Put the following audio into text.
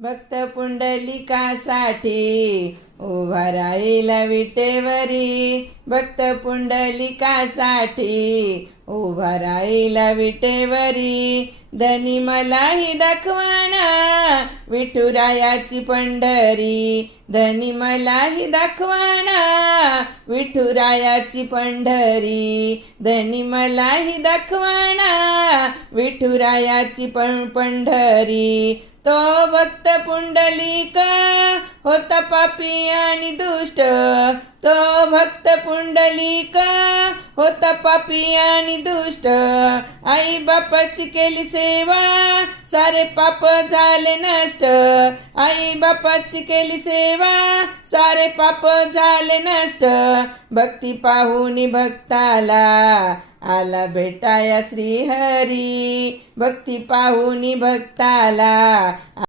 भक्त पुंडलिकासाठी उभा राहिला विटेवरी, भक्त पुंडलिकासाठी उभा राहिला विटेवरी. धनी मलाही दाखवाना विठुरायाची पंढरी, धनी मलाही दाखवाना विठुरायाची पंढरी, धनी मलाही दाखवाना विठुरायाची पंढरी. तो भक्त पुंडलिक होता पापी आणि दुष्ट, तो भक्त पुंडलिक होता पापी आणि दुष्ट. आई बापाची केली सेवा सारे पाप झाले नष्ट, आई बापाची केली सेवा सारे पाप झाले नष्ट. भक्ती पाहुनी भक्ताला आला भेटाया श्रीहरी, भक्ती पाहुनी भक्ताला